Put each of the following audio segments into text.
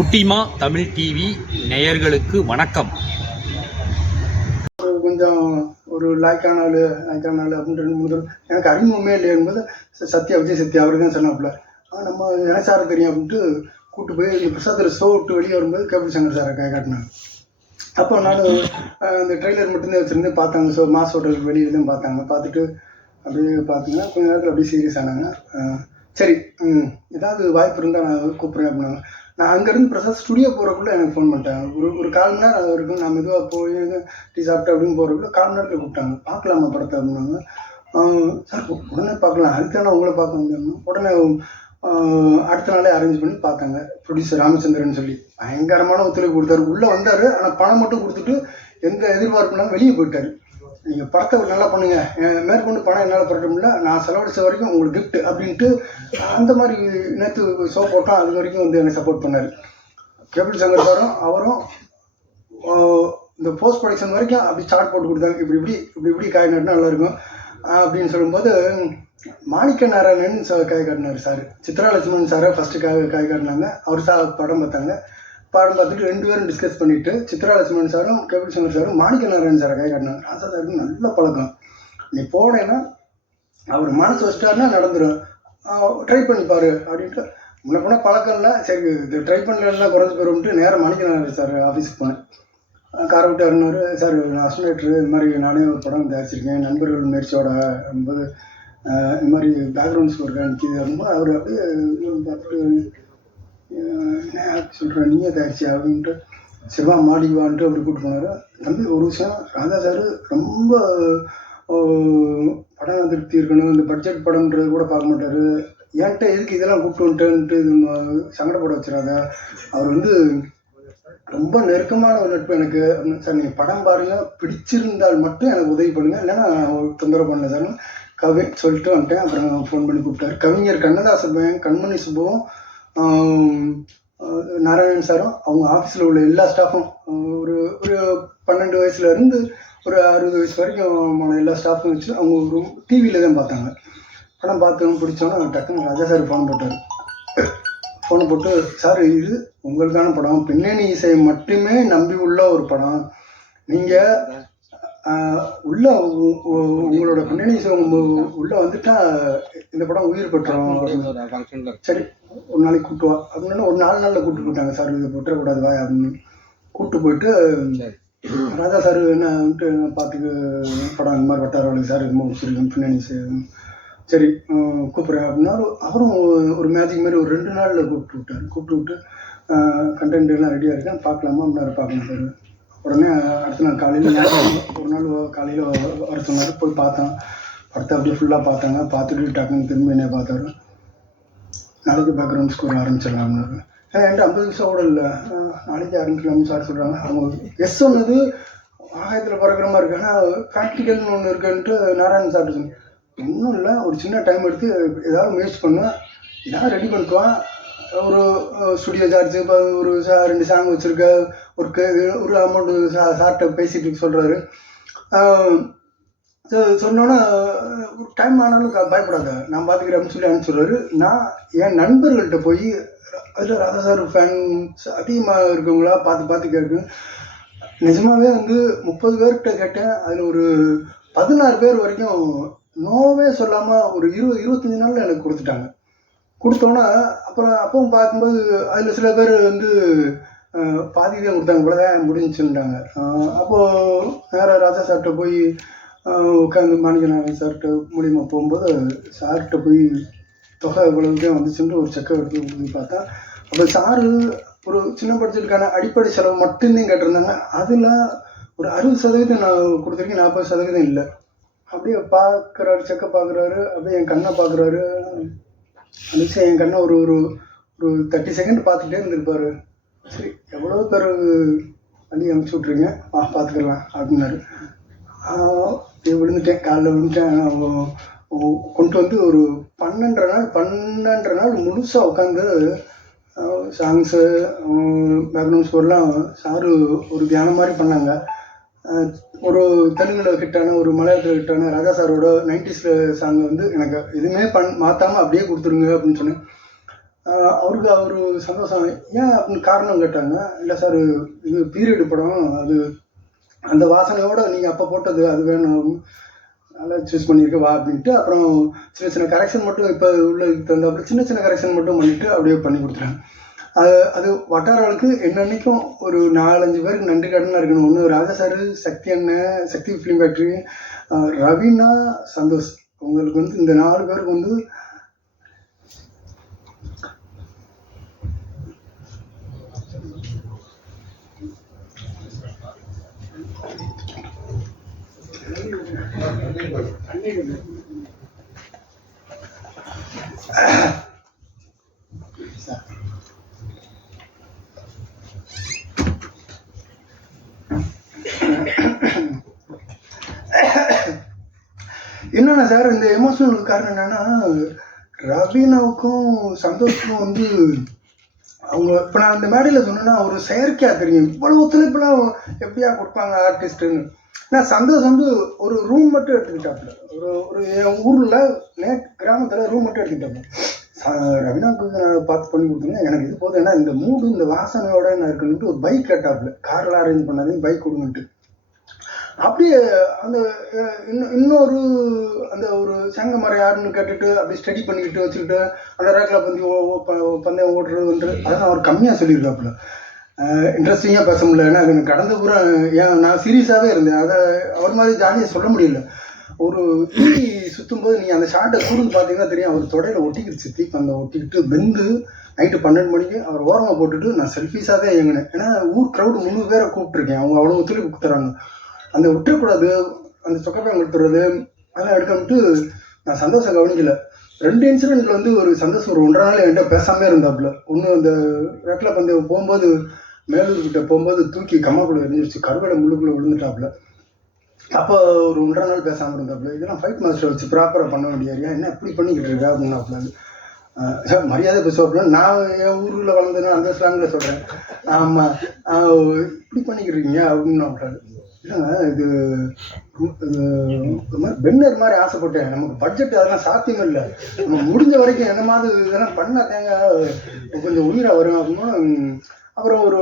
குட்டிமா தமிழ் டிவி நேயர்களுக்கு வணக்கம். ஒரு கொஞ்சம் ஒரு லாய்க்கான ஆள் லாய்க்கான ஆள் அப்படின்ட்டு ரெண்டு மூணு எனக்கு அறிமுகமே இல்லை என்பது சத்யா விஜய் சத்யா அவர் தான் சொன்னாப்புல. நம்ம என்ன சார் தெரியும் அப்படின்ட்டு கூட்டு போய் இந்த பிரசாத்தில் ஷோ விட்டு வெளியே வரும்போது கபில் சங்கர் சாரை காட்டினாங்க அப்போ நான் அந்த ட்ரெய்லர் மட்டும்தான் வச்சுருந்து பார்த்தாங்க. ஸோ மாஸ் ஹோட்டலுக்கு வெளியே தான் பார்த்தாங்க. பார்த்துட்டு அப்படியே பார்த்தீங்கன்னா கொஞ்ச நேரத்தில் அப்படியே சீரியஸ் ஆனாங்க. சரி ஏதாவது வாய்ப்பு இருந்தால் நான் கூப்பிட்றேன் அப்படின்னாங்க. நான் அங்கேருந்து பிரசாத் ஸ்டுடியோ போகிறக்குள்ள எனக்கு ஃபோன் பண்ணிட்டாங்க. ஒரு ஒரு கால் மணி நேரம் இருக்கும். நான் மெதுவாக போய் டீ சாப்பிட்டு அப்படின்னு போகிறக்குள்ள கால் மணி நேரத்தில் கூப்பிட்டாங்க. பார்க்கலாமா படத்தை அப்படின்னாங்க. சார் உடனே பார்க்கலாம். அடுத்த நாள் உங்களை பார்க்க வந்தேன் உடனே அடுத்த நாளே அரேஞ்ச் பண்ணி பார்த்தாங்க. ப்ரொடியூசர் ராமச்சந்திரன் சொல்லி. பயங்கரமான ஒத்துழைப்பு கொடுத்தாரு. உள்ளே வந்தார். ஆனால் பணம் மட்டும் கொடுத்துட்டு எந்த எதிர்பார்ப்புனாலும் வெளியே போயிட்டார். நீங்கள் படத்தை நல்லா பண்ணுங்க. மேற்கொண்டு பணம் என்னால் புரட்ட முடியல. நான் செலவழிச்ச வரைக்கும் உங்களுக்கு கிஃப்ட் அப்படின்ட்டு அந்த மாதிரி நேற்று ஷோ போட்டோம் அது வரைக்கும் வந்து எனக்கு சப்போர்ட் பண்ணார். கேபிள் சங்கர் சாரும் அவரும் இந்த போஸ்ட் ப்ரொடக்ஷன் வரைக்கும் அப்படி சார்ட் போட்டு கொடுத்தாங்க. இப்படி இப்படி இப்படி இப்படி காய் நட்டுனா நல்லாயிருக்கும் அப்படின்னு சொல்லும்போது மாணிக்க நாராயணன் சார் காய் காட்டினார் சார். சித்ராலட்சுமன் சாரை ஃபஸ்ட்டு காய் காய் காட்டினாங்க. அவர் சார் படம் பார்த்தாங்க. பாடம் பார்த்துட்டு ரெண்டு பேரும் டிஸ்கஸ் பண்ணிட்டு சித்ராலட்சுமணன் சாரும் கேபிள் சங்கர் சாரும் மாணிக்க நாராயண் சாரை கை காட்டினாங்க. ராசா சாருக்கு நல்ல பழக்கம். நீ போனேன்னா அவர் மனசு வச்சிட்டாருன்னா நடந்துடும் ட்ரை பண்ணி பாரு அப்படின்ட்டு. முன்ன போனால் பழக்கம் இல்லை. சரி இது ட்ரை பண்ணலாம் குறைஞ்சி போயிரும்ட்டு நேரம் மணிக்கணும் சார் ஆஃபீஸுக்கு போனேன். காரை விட்டு இறங்கினாரு சார் அஸ்மேட்ரு இது மாதிரி நானே ஒரு படம் தயாரிச்சிருக்கேன். நண்பர்கள் முயற்சியோட என்பது இது இந்த மாதிரி பேக்ரவுண்ட் ஸ்கோர் நிற்கிது ரொம்ப அவர் அப்படியே பார்த்துட்டு சொல்கிறேன் நீ தயாரிச்சு அப்படின்ட்டு செவ்வா மாடிவான்ட்டு அப்படி கூப்பிட்டு போனார். தம்பி ஒரு விஷயம் ராதா சார் ரொம்ப படம் திருப்தி இருக்கணும். இந்த பட்ஜெட் படம்ன்றது கூட பார்க்க மாட்டார். என்கிட்ட எதுக்கு இதெல்லாம் கூப்பிட்டு வந்துட்டேன்ட்டு இது சங்கடப்பட வச்சிடாத. அவர் வந்து ரொம்ப நெருக்கமான ஒரு நட்பு எனக்கு. சார் நீங்கள் படம் பாருங்க. பிடிச்சிருந்தால் மட்டும் எனக்கு உதவி பண்ணுங்கள் இல்லைன்னா நான் தொந்தரவு பண்ணல சார். கவி சொல்லிட்டு வந்துட்டேன். அப்புறம் ஃபோன் பண்ணி கூப்பிட்டாரு. கவிஞர் கண்ணதாசன் பையன் கண்மணி சுப்புவும் நாராயணன் சாரும் அவங்க ஆஃபீஸில் உள்ள எல்லா ஸ்டாஃபும் ஒரு ஒரு பன்னெண்டு வயசுல இருந்து ஒரு அறுபது வயசு வரைக்கும் எல்லா ஸ்டாஃபும் வச்சு அவங்க ஒரு டிவியில் தான் பார்த்தாங்க. படம் பார்த்தோம் பிடிச்சோன்னா டக்குன்னு ராஜா சார் ஃபோன் போட்டார். ஃபோன் போட்டு சார் இது உங்களுக்கான படம். பின்னணி இசையை மட்டுமே நம்பி உள்ள ஒரு படம். நீங்கள் உள்ள உங்களோட பின்னணி உள்ள வந்துட்டா இந்த படம் உயிர் பெற்றோம் சரி ஒரு நாளைக்கு கூட்டு வா. அப்படின்னு ஒரு நாலு நாளில் கூட்டு போயிட்டாங்க சார் இது விட்டுறக்கூடாது வா அப்படின்னு. கூட்டு போயிட்டு ராஜா சார் என்ன வந்துட்டு பார்த்துக்கு படம் இந்த மாதிரி வட்டார வழி சார் ரொம்ப பிடிச்சிருக்கு பின்னணி சரி கூப்பிட்றேன் அப்படின்னா. அவரும் ஒரு மேஜிக் மாதிரி ஒரு ரெண்டு நாளில் கூப்பிட்டு விட்டார். கூப்பிட்டு விட்டு கண்டென்ட் எல்லாம் ரெடியாக இருக்கேன் பார்க்கலாமா? அப்படின்னாரு பார்க்கணும் சார். உடனே அடுத்த நாள் காலையில் ஒரு நாள் காலையில் வர சொன்னார் போய் பார்த்தேன். படத்தை அப்படியே ஃபுல்லாக பார்த்தாங்க. பார்த்துட்டு டக்குன்னு திரும்பி என்ன பார்த்தாரு. நாளைக்கு பேக்ரவுண்ட் ஸ்கூல் ஆரம்பிச்சிடலாம்னாரு ஏன் என்கிட்ட ஐம்பது நிமிஷம் கூட இல்லை. நாளைக்கு ஆரம்பிக்கலாம்னு சார் சொல்கிறாங்க அவங்க எஸ் சொன்னது ஆகாயத்தில் பறக்கிற மாதிரி இருக்கு. ஆனால் ப்ராக்டிக்கல்னு ஒன்று இருக்குன்ட்டு நாராயணன் சார் சொன்னேன். ஒன்றும் இல்லை. ஒரு சின்ன டைம் எடுத்து ஏதாவது முயற்சி பண்ணேன் ஏதாவது ரெடி பண்ணிக்குவான் ஒரு ஸ்டுடியோ சார்ஜ் இப்போ ஒரு ரெண்டு சாங் வச்சுருக்க. ஒரு க- ஒரு அமௌண்ட்டு சா சார்கிட்ட பேசிட்டு சொல்கிறாரு சொன்னோன்னே ஒரு டைம் ஆனாலும் பயப்படாத. நான் பார்த்துக்கிறேன் அப்படின்னு சொல்லி அனுப்பிச்சுடுறாரு. நான் என் நண்பர்கள்ட்ட போய் அதில் ராதா சார் ஃபேன்ஸ் அதிகமாக இருக்கவங்களா பார்த்து பார்த்து கேட்கு நிஜமாகவே வந்து முப்பது பேர்கிட்ட கேட்டேன். அதில் ஒரு பதினாறு பேர் வரைக்கும் நோவே சொல்லாமல் ஒரு இருபது இருபத்தஞ்சி நாளில் எனக்கு கொடுத்துட்டாங்க. கொடுத்தோன்னே அப்புறம் அப்பவும் பார்க்கும்போது அதில் சில பேர் வந்து அஹ், பாதி தான் கொடுத்தாங்க முடிஞ்சுட்டாங்க அப்போது நேராக ராஜா சார்கிட்ட போய் உட்காந்து மாணிக்கநாதன் சார்கிட்ட மூலியமாக போகும்போது சார்கிட்ட போய் தொகை இவ்வளவு தான் வந்துச்சுன்ட்டு ஒரு செக்கை எடுத்து கொடுத்து பார்த்தா அப்போ சாரு ஒரு சின்ன பட்ஜெட்டுக்கான அடிப்படை செலவு மட்டும்தான் கேட்டிருந்தாங்க. அதில் ஒரு அறுபது சதவீதம் நான் கொடுத்துருக்கேன் நாற்பது சதவீதம் இல்லை. அப்படியே பார்க்குறாரு செக்கை பார்க்குறாரு அப்படியே என் கண்ணை பார்க்குறாரு. அனுஷா என் கண்ணை ஒரு ஒரு ஒரு தேர்ட்டி செகண்ட் பார்த்துட்டே இருந்திருப்பாரு. சரி எவ்வளோ பேர் வண்டி அனுப்பிச்சி விட்ருங்க ஆ பார்த்துக்கலாம் அப்படின்னாரு. விழுந்துட்டேன் காலைல விழுந்துட்டேன். கொண்டு வந்து ஒரு பன்னெண்டரை நாள் பன்னெண்டரை நாள் முழுசாக உட்காந்து சாங்ஸு பேக்ரவுண்ட் ஸ்கோர்லாம் சாரு ஒரு தியானம் மாதிரி பண்ணாங்க. ஒரு தெலுங்குல ஹிட்டான ஒரு மலையாளத்தில் ஹிட்டான ராஜா சாரோட நைன்டிஸில் சாங் வந்து எனக்கு எதுவுமே பண் மாற்றாமல் அப்படியே கொடுத்துருங்க அப்படின்னு சொன்னேன். அவருக்கு அவர் சந்தோஷம். ஏன் அப்படின்னு காரணம் கேட்டாங்க. இல்லை சார் இது பீரியடு படம். அது அந்த வாசனையோட நீங்கள் அப்போ போட்டது அது வேணும். நல்லா சூஸ் பண்ணியிருக்க வா அப்படின்ட்டு அப்புறம் சின்ன சின்ன கரெக்ஷன் மட்டும் இப்போ உள்ள தகுந்தாப்புல சின்ன சின்ன கரெக்ஷன் மட்டும் பண்ணிட்டு அப்படியே பண்ணி கொடுத்துட்டாங்க. அது அது வட்டாரங்களுக்கு என்னன்னைக்கும் ஒரு நாலஞ்சு பேருக்கு நன்றி கடனாக இருக்கணும். ஒன்று ராஜா சார் சக்தி அண்ணன் சக்தி ஃபிலிம் ஃபேக்ட்ரி ரவீனா சந்தோஷ். உங்களுக்கு வந்து இந்த நாலு பேருக்கு வந்து என்னென்ன சார் இந்த எமோஷனலுக்கு காரணம் என்னன்னா ரவீனாவுக்கும் சந்தோஷுக்கும் வந்து அவங்க இப்போ நான் அந்த மேடையில் சொன்னேன்னா ஒரு செயற்கையாக தெரியும் இவ்வளோ ஒத்துழைப்புலாம் எப்படியா கொடுப்பாங்க ஆர்டிஸ்ட்டுன்னு நான் சந்தோஷ் வந்து ஒரு ரூம் மட்டும் எடுத்துக்கிட்டாப்புல. ஒரு ஒரு என் ஊரில் நே கிராமத்தில் ரூம் மட்டும் எடுத்துக்கிட்டாப்புல. ச- நான் பார்த்து பண்ணி கொடுத்தேங்க எனக்கு இது போதும். ஏன்னா இந்த மூடு இந்த வாசனையோட நான் இருக்குன்ட்டு ஒரு பைக் கேட்டாப்புல. கார்லாம் அரேஞ்ச் பண்ணாதீங்க பைக் கொடுங்கன்ட்டு. அப்படியே அந்த இன்னும் இன்னொரு அந்த ஒரு சங்க மரம் யாருன்னு கேட்டுட்டு அப்படியே ஸ்டடி பண்ணிக்கிட்டு வச்சுக்கிட்டு அந்த ரேக்கில் பந்தி பந்தயம் ஓடுறதுன்ட்டு அதெல்லாம் அவர் கம்மியாக சொல்லியிருக்காப்புல. இன்ட்ரெஸ்டிங்காக பேச முடியல ஏன்னா எனக்கு கடந்த பூரா ஏன் நான் சீரியஸாகவே இருந்தேன். அதை அவர் மாதிரி ஜாலியாக சொல்ல முடியல. ஒரு தீ சுற்றும் போது நீங்கள் அந்த ஷார்ட்டை கூர்ந்து பார்த்தீங்கன்னா தெரியும் அவர் தொடையில் ஒட்டிக்கிடுச்சு தீக்கு அந்த ஒட்டிக்கிட்டு வெந்து நைட்டு பன்னெண்டு மணிக்கு அவர் ஓரமாக போட்டுட்டு நான் செல்ஃபீஸாக தான் இயங்கினேன். ஏன்னா ஊர் க்ரௌடு முந்நூறு பேரை கூப்பிட்ருக்கேன் அவங்க அவ்வளோ ஒத்துழைப்பு கொடுத்துறாங்க. அந்த விட்டுறக்கூடாது அந்த சொக்கப்பயம் கொடுத்துறது அதெல்லாம் எடுக்கணும்ட்டு நான் சந்தோஷம் கவனிக்கல. ரெண்டு இன்சிடென்ட்ல வந்து ஒரு சந்தோஷம் ஒரு ஒன்றரை நாள் என்கிட்ட பேசாமே இருந்தாப்புல. ஒன்று அந்த ரெக்கில் பந்தயம் போகும்போது மேலூர் கிட்ட போகும்போது தூக்கி கம்மாக்குள்ள எரிஞ்சிருச்சு கருவேலை முள்ளுக்குள்ள விழுந்துட்டாப்புல. அப்போ ஒரு ஒன்றரை நாள் பேசாமல் இருந்தாப்புல. இதெல்லாம் ஃபைட் மாஸ்டர் வச்சு ப்ராப்பராக பண்ண வேண்டிய ஏரியா. என்ன இப்படி பண்ணிக்கிட்டு இருக்கா அப்படின்னாப்புல. ஆஹ் மரியாதை பேசுவாப்புல நான் என் ஊரில் வளர்ந்தேன்னா அந்த ஸ்லாங்கில் சொல்கிறேன் ஆமாம் இப்படி பண்ணிக்கிட்டு இருக்கீங்க அப்படின்னு இல்லைங்க இது இது மாதிரி பென்னர் மாதிரி ஆசைப்பட்டேன். நமக்கு பட்ஜெட் அதெல்லாம் சாத்தியம் இல்லை. நம்ம முடிஞ்ச வரைக்கும் என்ன மாதிரி இதெல்லாம் பண்ணால் தேங்க கொஞ்சம் உயிராக வரும் அப்படின்னு அப்புறம் ஒரு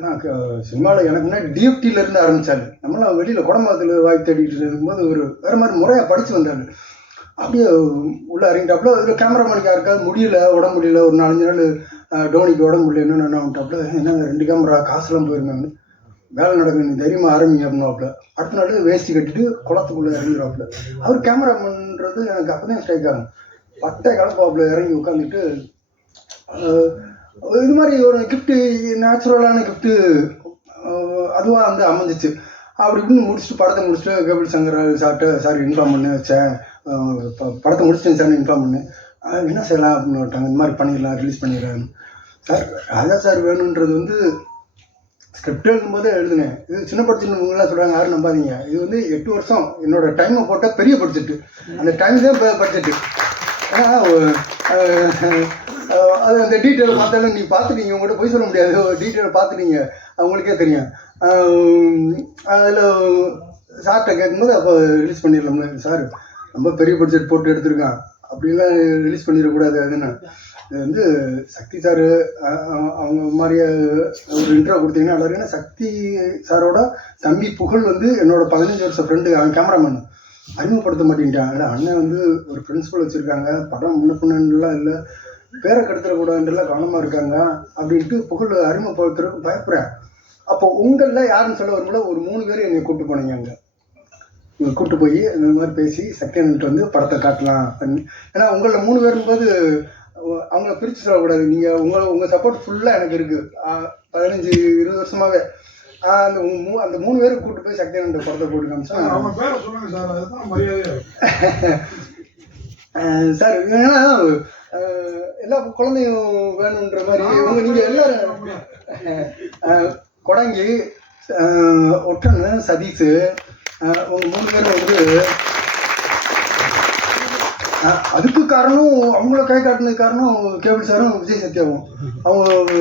நான் சினிமாவில் எனக்கு முன்னாடி டிஎஃப்டியிலேருந்து ஆரம்பித்தாரு நம்மளாம் வெளியில் குடம்பத்தில் வாய் தேடிட்டு இருக்கும்போது ஒரு வேறு மாதிரி முறையாக படித்து வந்தார். அப்படியே உள்ள இறங்கிட்டாப்புல இதில் கேமராமேனுக்கு யாருக்காவது முடியல உடம்பு முடியல. ஒரு நாலஞ்சு நாள் டோனிக்கு உடம்பு முடியல என்ன வந்துட்டாப்புல என்னங்க ரெண்டு கேமரா காசுலாம் போயிருந்தாங்க வேலை நடக்குது நீ தைரியமாக ஆரம்பிங்க அப்படின்னாப்புல அடுத்த நாள் வேஷ்டி கட்டிட்டு குளத்துக்குள்ளே இறங்கிடுவாப்புல அவர் கேமராமேன்றது எனக்கு அப்போ தான் ஸ்ட்ரைக் ஆகும் பட்டை கலப்பாப்புல இறங்கி உட்காந்துட்டு இது மாதிரி ஒரு கிஃப்ட்டு நேச்சுரலான கிஃப்ட்டு அதுவாக வந்து அமைஞ்சிச்சு. அப்படி இப்படின்னு முடிச்சுட்டு படத்தை முடிச்சுட்டு கபில் சங்கர் சார்கிட்ட சார் இன்ஃபார்ம் பண்ணு சார் ப- படத்தை முடிச்சிட்டேன் சார் இன்ஃபார்ம் பண்ணு. என்ன செய்யலாம் அப்படின்னு விட்டாங்க இந்த மாதிரி பண்ணிடலாம் ரிலீஸ் பண்ணிடலாம் சார் ராஜா சார் வேணுன்றது வந்து ஸ்கிரிப்ட் எழுதும்போதே எழுதினேன். இது சின்ன பட்ஜெட்லாம் சொல்கிறாங்க யாரும் நம்பாதீங்க. இது வந்து எட்டு வருஷம் என்னோட டைமை போட்டால் பெரிய படிச்சுட்டு. அந்த டைம் தான் படிச்சுட்டு. அது அந்த டீட்டெயில் பார்த்தாலும் நீ பார்த்துட்டீங்க உங்கள்கிட்ட போய் சொல்ல முடியாது. டீட்டெயில் பார்த்துட்டீங்க அவங்களுக்கே தெரியும். அதில் சார்கிட்ட கேட்கும்போது அப்போ ரிலீஸ் பண்ணிடலாம்ல சார். ரொம்ப பெரிய பட்ஜெட் போட்டு எடுத்திருக்கான். அப்படிலாம் ரிலீஸ் பண்ணிடக்கூடாது அதுன்னு இது வந்து சக்தி சார் அவங்க மாதிரியே ஒரு இன்ட்ரோ கொடுத்தீங்கன்னா எல்லாரும் சக்தி சாரோட தம்பி புகழ் வந்து என்னோட பதினஞ்சு வருஷம் ஃப்ரெண்டு அவன் கேமராமேன் அறிமுகப்படுத்த மாட்டேன்ட்டான் அண்ணன் வந்து ஒரு பிரின்சிபல் வச்சுருக்காங்க. படம் முன்ன பின்னலாம் இல்லை. பேரை கெடுத்துடக்கூடாதுன்றலாம் கவனமாக இருக்காங்க அப்படின்ட்டு புகழ் அறிமுகப்படுத்துறதுக்கு பயப்படுறேன் அப்போ உங்களில் யாருன்னு சொல்ல வரும்போது ஒரு மூணு பேர் என்னை கூப்பிட்டு போனீங்க அங்கே. இவங்க கூப்பிட்டு போய் இந்த மாதிரி பேசி செகண்ட் வந்து படத்தை காட்டலாம் அப்படின்னு. ஏன்னா உங்களில் மூணு பேரும்போது அவங்கள பிரித்து சொல்லக்கூடாது. நீங்கள் உங்களை உங்கள் சப்போர்ட் ஃபுல்லாக எனக்கு இருக்குது பதினஞ்சு இருபது வருஷமாகவே அந்த மூ அந்த மூணு பேருக்கு கூப்பிட்டு போய் சக்தியானந்த படத்தை போட்டு காமிச்சா? அவங்க பேரை சொல்லுங்க சார். அதுதான் சார் ஏன்னா எல்லா குழந்தையும் வேணுன்ற மாதிரி உங்க நீங்கள் எல்லாரும் கொடங்கி ஒற்றன் சதீஷ் உங்க மூணு பேரும் வந்து அதுக்கு காரணம் அவங்கள கை காட்டினது காரணம் கேபிள் சாரும் விஜய் சத்யாவும். அவங்க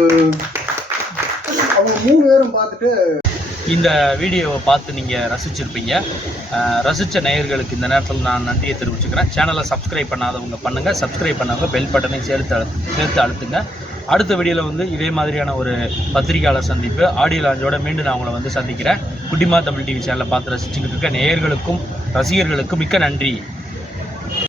அவங்க மூணு பேரும் பார்த்துட்டு இந்த வீடியோவை பார்த்து நீங்கள் ரசிச்சிருப்பீங்க. ரசித்த நேயர்களுக்கு இந்த நேரத்தில் நான் நன்றியை தெரிவிச்சுக்கிறேன். சேனலை சப்ஸ்கிரைப் பண்ணாதவங்க பண்ணுங்கள் சப்ஸ்கிரைப் பண்ணவங்க பெல் பட்டனை சேர்த்து அழு சேர்த்து அழுத்துங்க. அடுத்த வீடியோவில் வந்து இதே மாதிரியான ஒரு பத்திரிகையாளர் சந்திப்பு ஆடியோ லாஞ்சோட மீண்டும் நான் உங்களை வந்து சந்திக்கிறேன். குட்டிமா தமிழ் டிவி சேனலை பார்த்து ரசிச்சுக்கிட்டு இருக்க நேயர்களுக்கும் ரசிகர்களுக்கும் மிக்க நன்றி.